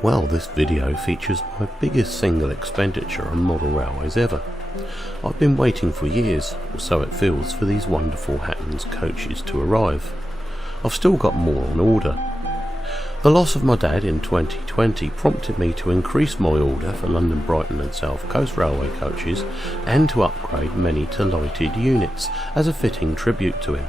Well, this video features my biggest single expenditure on model railways ever. I've been waiting for years, or so it feels, for these wonderful Hattons coaches to arrive. I've still got more on order. The loss of my dad in 2020 prompted me to increase my order for London, Brighton and South Coast Railway coaches and to upgrade many to lighted units as a fitting tribute to him.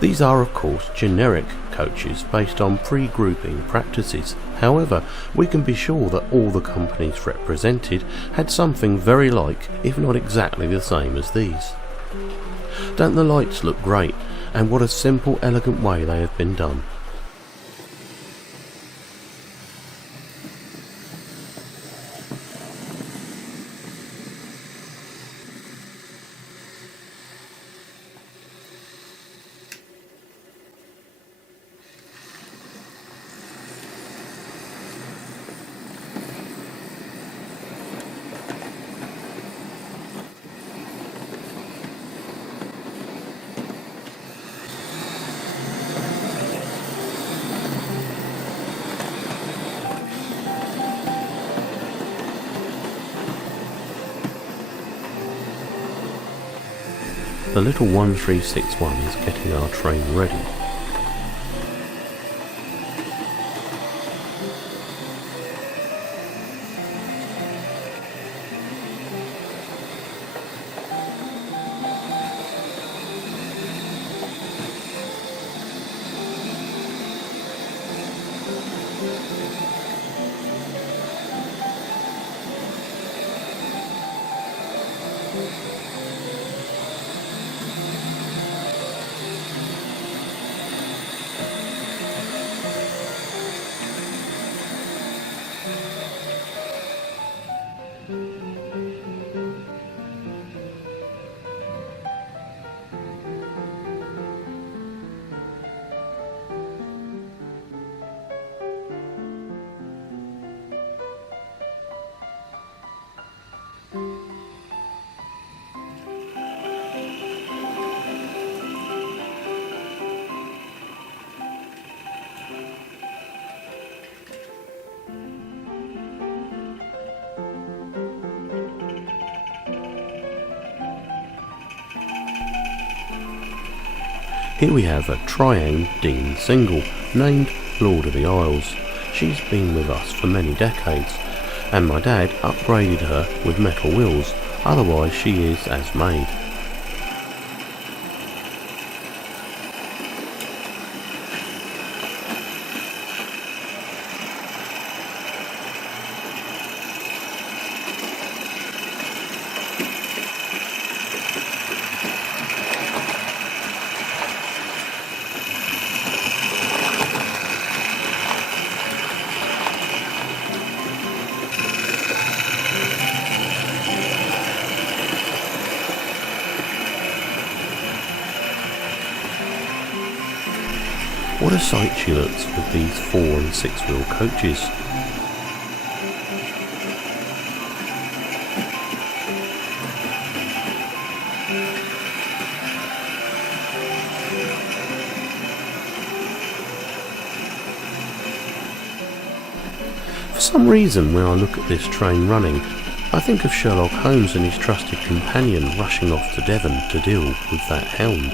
These are of course generic coaches based on pre-grouping practices. However, we can be sure that all the companies represented had something very like, if not exactly the same as these. Don't the lights look great? And what a simple, elegant way they have been done. The little 1361 is getting our train ready. Here we have a Triang Dean single, named Lord of the Isles. She's been with us for many decades, and my dad upgraded her with metal wheels, otherwise she is as made. What a sight she looks with these 4 and 6 wheel coaches. For some reason, when I look at this train running, I think of Sherlock Holmes and his trusted companion rushing off to Devon to deal with that hound.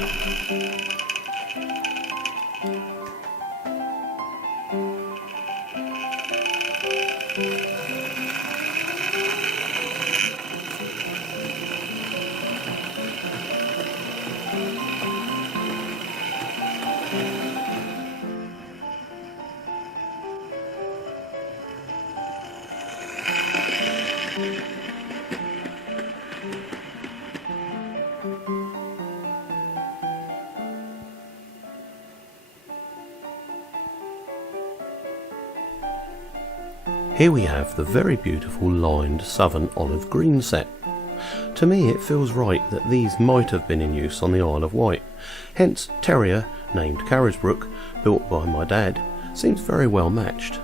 Here we have the very beautiful lined southern olive green set. To me it feels right that these might have been in use on the Isle of Wight, hence Terrier, named Carisbrooke, built by my dad, seems very well matched.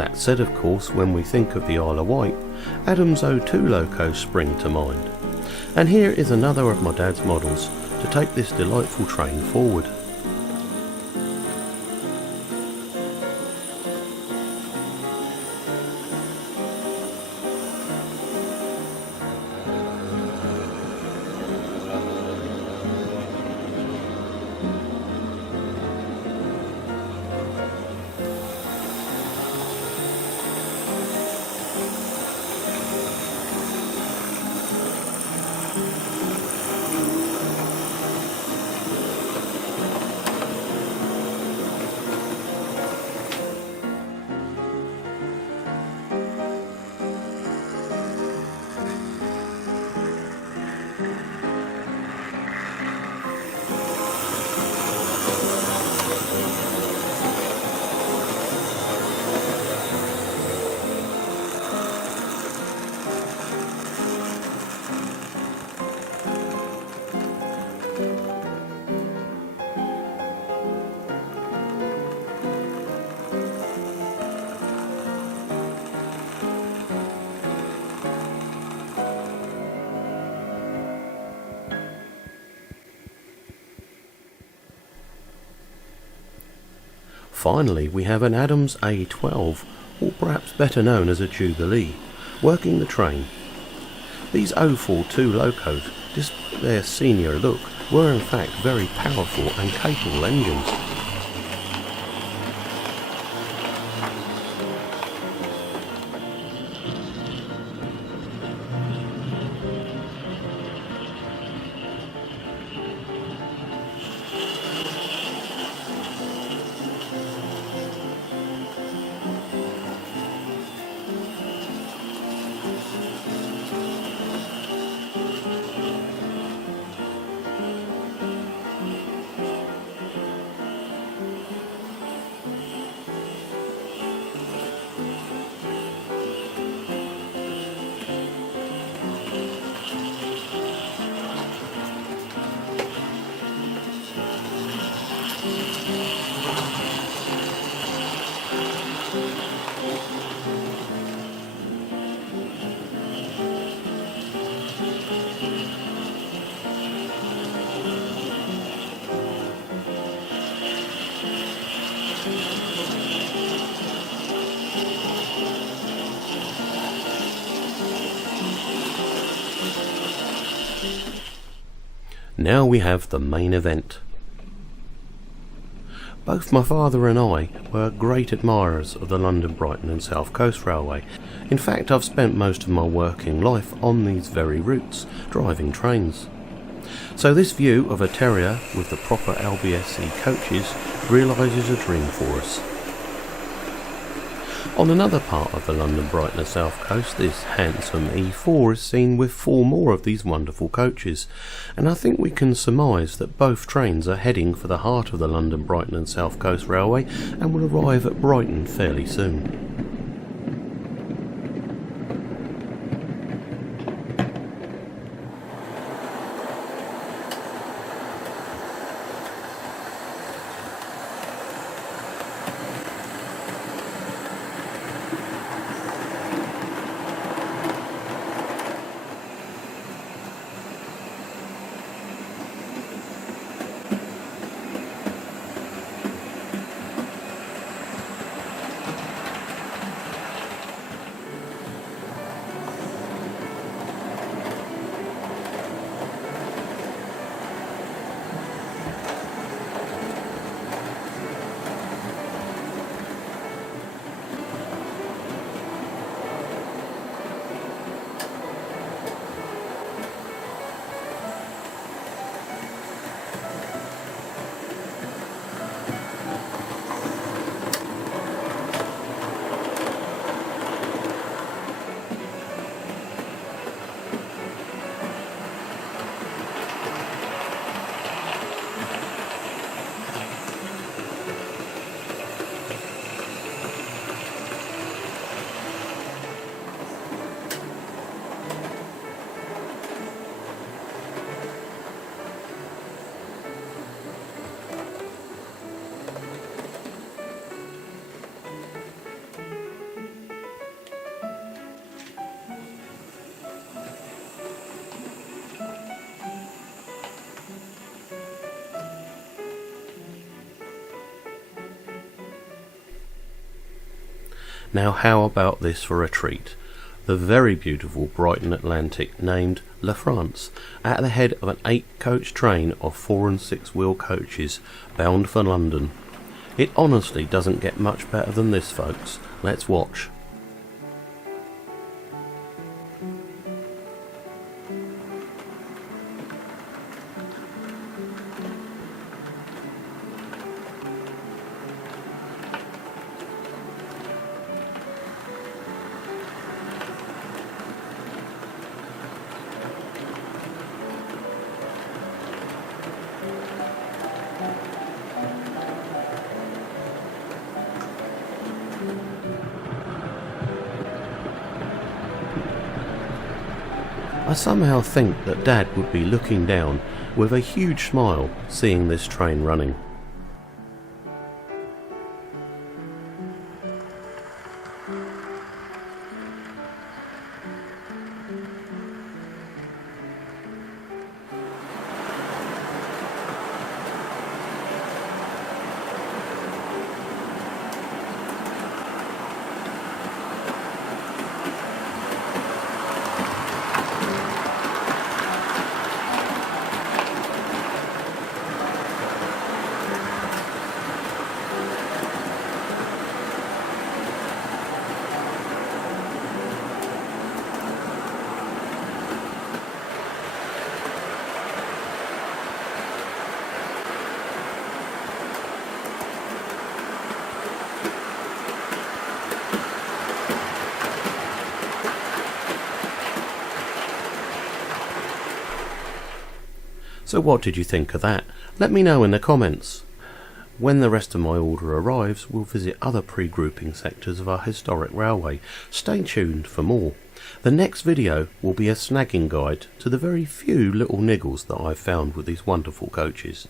That said, of course, when we think of the Isle of Wight, Adam's O2 locos spring to mind. And here is another of my dad's models to take this delightful train forward. Finally, we have an Adams A12, or perhaps better known as a Jubilee, working the train. These 042 locos, despite their senior look, were in fact very powerful and capable engines. Now we have the main event. Both my father and I were great admirers of the London, Brighton and South Coast Railway. In fact, I've spent most of my working life on these very routes, driving trains. So this view of a Terrier with the proper LBSC coaches realises a dream for us. On another part of the London, Brighton and South Coast, this handsome E4 is seen with 4 more of these wonderful coaches, and I think we can surmise that both trains are heading for the heart of the London, Brighton and South Coast Railway and will arrive at Brighton fairly soon. Now how about this for a treat? The very beautiful Brighton Atlantic, named La France, at the head of an 8-coach train of 4 and 6 wheel coaches bound for London. It honestly doesn't get much better than this, folks. Let's watch. I somehow think that Dad would be looking down with a huge smile seeing this train running. So what did you think of that? Let me know in the comments. When the rest of my order arrives, we'll visit other pre-grouping sectors of our historic railway. Stay tuned for more. The next video will be a snagging guide to the very few little niggles that I've found with these wonderful coaches.